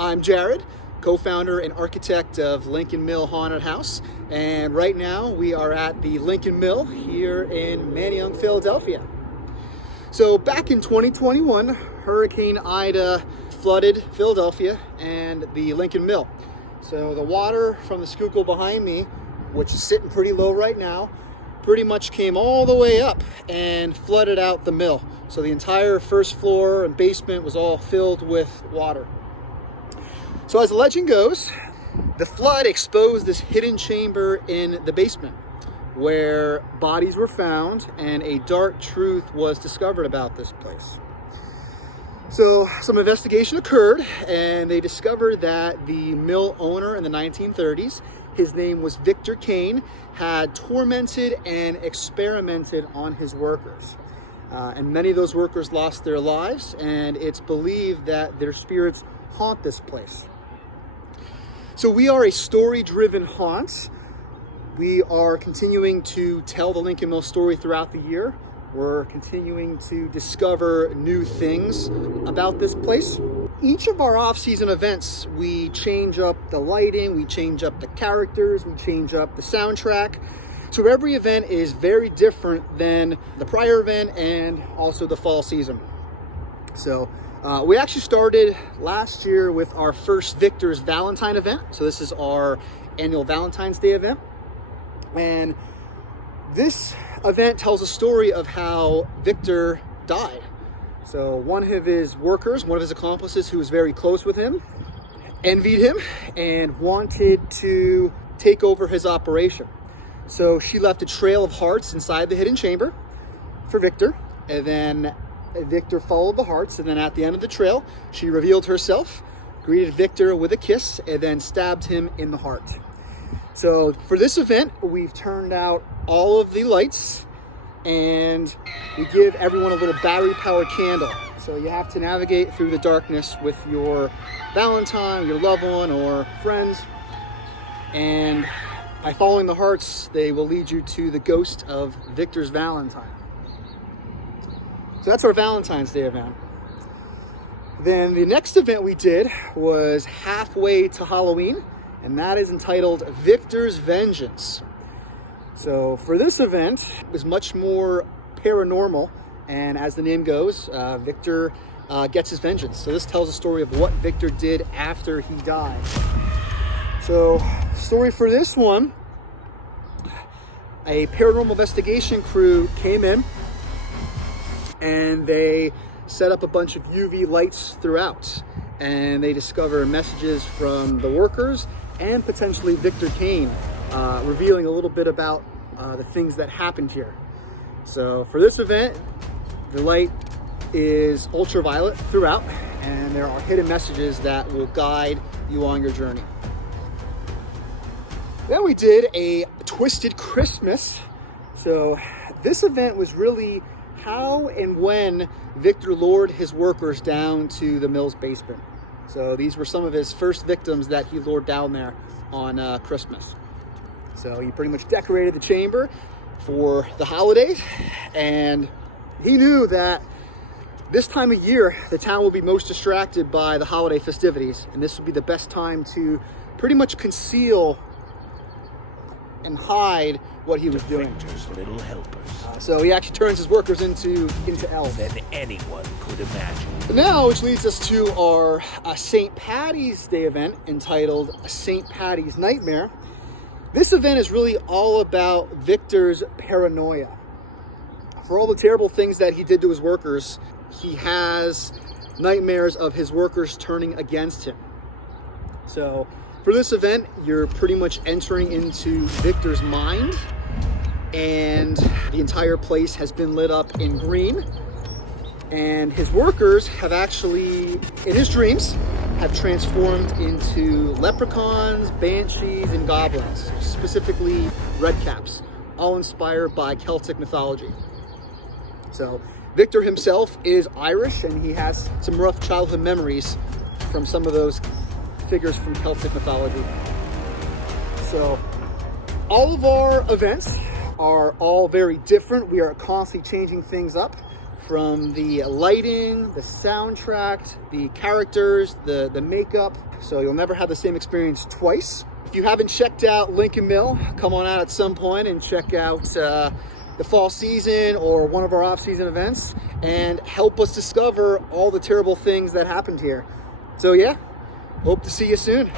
I'm Jared, co-founder and architect of Lincoln Mill Haunted House, and right now we are at the Lincoln Mill here in Manayunk, Philadelphia. So back in 2021, Hurricane Ida flooded Philadelphia and the Lincoln Mill. So the water from the Schuylkill behind me, which is sitting pretty low right now, pretty much came all the way up and flooded out the mill. So the entire first floor and basement was all filled with water. So as the legend goes, the flood exposed this hidden chamber in the basement where bodies were found and a dark truth was discovered about this place. So some investigation occurred and they discovered that the mill owner in the 1930s, his name was Victor Kane, had tormented and experimented on his workers. And many of those workers lost their lives, and it's believed that their spirits haunt this place. So we are a story-driven haunt. We are continuing to tell the Lincoln Mill story throughout the year. We're continuing to discover new things about this place. Each of our off-season events, we change up the lighting, we change up the characters, we change up the soundtrack. So every event is very different than the prior event and also the fall season. So we actually started last year with our first Victor's Valentine event. So this is our annual Valentine's Day event. And this event tells a story of how Victor died. So one of his workers, one of his accomplices who was very close with him, envied him and wanted to take over his operation. So she left a trail of hearts inside the hidden chamber for Victor, and then Victor followed the hearts, and then at the end of the trail, she revealed herself, greeted Victor with a kiss, and then stabbed him in the heart. So for this event, we've turned out all of the lights, and we give everyone a little battery-powered candle. So you have to navigate through the darkness with your Valentine, your loved one, or friends, and by following the hearts, they will lead you to the ghost of Victor's Valentine. So that's our Valentine's Day event. Then the next event we did was halfway to Halloween, and that is entitled Victor's Vengeance. So for this event, it was much more paranormal, and as the name goes, Victor gets his vengeance. So this tells a story of what Victor did after he died. So, story for this one, a paranormal investigation crew came in and they set up a bunch of UV lights throughout, and they discover messages from the workers and potentially Victor Kane, revealing a little bit about the things that happened here. So for this event, the light is ultraviolet throughout, and there are hidden messages that will guide you on your journey. Then we did a Twisted Christmas. So this event was really how and when Victor lured his workers down to the mill's basement. So these were some of his first victims that he lured down there on Christmas. So he pretty much decorated the chamber for the holidays, and he knew that this time of year, the town will be most distracted by the holiday festivities, and this would be the best time to pretty much conceal and hide what he was doing. Victor's little helpers. So he actually turns his workers into elves. Than anyone could imagine. But now, which leads us to our St. Patty's Day event entitled St. Patty's Nightmare. This event is really all about Victor's paranoia. For all the terrible things that he did to his workers, he has nightmares of his workers turning against him. So for this event, you're pretty much entering into Victor's mind, and the entire place has been lit up in green. And his workers have actually, in his dreams, have transformed into leprechauns, banshees, and goblins, specifically redcaps, all inspired by Celtic mythology. So Victor himself is Irish, and he has some rough childhood memories from some of those figures from Celtic mythology. So all of our events are all very different. We are constantly changing things up from the lighting, the soundtrack, the characters, the makeup. So you'll never have the same experience twice. If you haven't checked out Lincoln Mill, come on out at some point and check out the fall season or one of our off-season events and help us discover all the terrible things that happened here. So yeah, hope to see you soon.